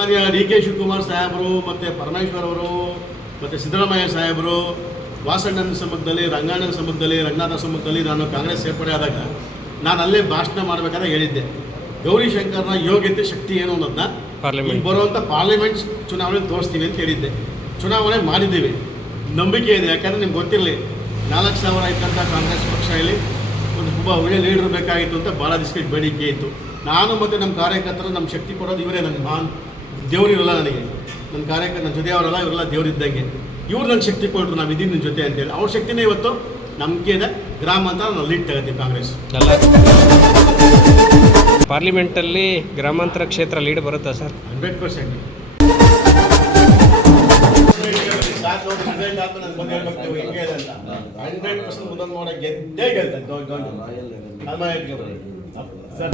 ಮಾನ್ಯ D K Shivakumar ಸಾಹೇಬರು ಮತ್ತು ಪರಮೇಶ್ವರ್ ಅವರು ಮತ್ತು ಸಿದ್ದರಾಮಯ್ಯ ಸಾಹೇಬರು ವಾಸಣ್ಣನ ಸಮ್ಮುಖದಲ್ಲಿ ರಂಗಣ್ಣನ ಸಮ್ಮುಖದಲ್ಲಿ ರಂಗನಾಥ ಸಮ್ಮುಖದಲ್ಲಿ ನಾನು ಕಾಂಗ್ರೆಸ್ ಸೇರ್ಪಡೆ ಆದಾಗ ನಾನು ಅಲ್ಲೇ ಭಾಷಣ ಮಾಡಬೇಕಾದ್ರೆ ಹೇಳಿದ್ದೆ. ಗೌರಿಶಂಕರ್ನ ಯೋಗ್ಯತೆ ಶಕ್ತಿ ಏನು ಅನ್ನೋದನ್ನ ಪಾರ್ಲಿಮೆಂಟ್. ಬರುವಂಥ ಪಾರ್ಲಿಮೆಂಟ್ ಚುನಾವಣೆ ತೋರಿಸ್ತೀವಿ ಅಂತ ಹೇಳಿದ್ದೆ. ಚುನಾವಣೆ ಮಾಡಿದ್ದೀವಿ. ನಂಬಿಕೆ ಇದೆ. ಯಾಕಂದರೆ ನಿಮ್ಗೆ ಗೊತ್ತಿರಲಿ ನಾಲ್ಕು ಸಾವಿರ ಇದ್ದಂಥ ಕಾಂಗ್ರೆಸ್ ಪಕ್ಷ ಇಲ್ಲಿ ಒಂದು ಒಬ್ಬ ಒಳ್ಳೆ ಲೀಡರ್ ಬೇಕಾಗಿತ್ತು ಅಂತ ಭಾಳ ದಿವಸಕ್ಕೆ ಬೇಡಿಕೆ ಇತ್ತು. ನಾನು ಮತ್ತು ನಮ್ಮ ಕಾರ್ಯಕರ್ತರು ನಮ್ಮ ಶಕ್ತಿ ಕೊಡೋದು ಇವರೇ ನನಗೆ ಮಾನ್ ದೇವ್ರು ಇರಲ್ಲ ನನಗೆ. ನನ್ನ ಕಾರ್ಯಕ್ಕೆ ನನ್ನ ಜೊತೆ ಅವರಲ್ಲ ಇವರೆಲ್ಲ ದೇವರಿದ್ದಂಗೆ. ಇವ್ರು ನನ್ನ ಶಕ್ತಿ ಕೊಟ್ಟರು ನಾವು ಇದೀನಿ ನಿಮ್ಮ ಜೊತೆ ಅಂತೇಳಿ. ಅವ್ರ ಶಕ್ತಿನೇ ಇವತ್ತು ನಂಬಿಕೆ ಇದೆ. ಗ್ರಾಮಾಂತರ ನಾವು ಲೀಡ್ ತಗೋತೀವಿ ಕಾಂಗ್ರೆಸ್. ಎಲ್ಲ ಪಾರ್ಲಿಮೆಂಟಲ್ಲಿ ಗ್ರಾಮಾಂತರ ಕ್ಷೇತ್ರ ಲೀಡ್ ಬರುತ್ತಾ sir? Hundred percent. Hundred percent ಮುಂದೊಂದು ನೋಡೋಕ್ಕೆ ಗೆದ್ದೇ ಗೆಲ್ತಾರೆ ಸರ್.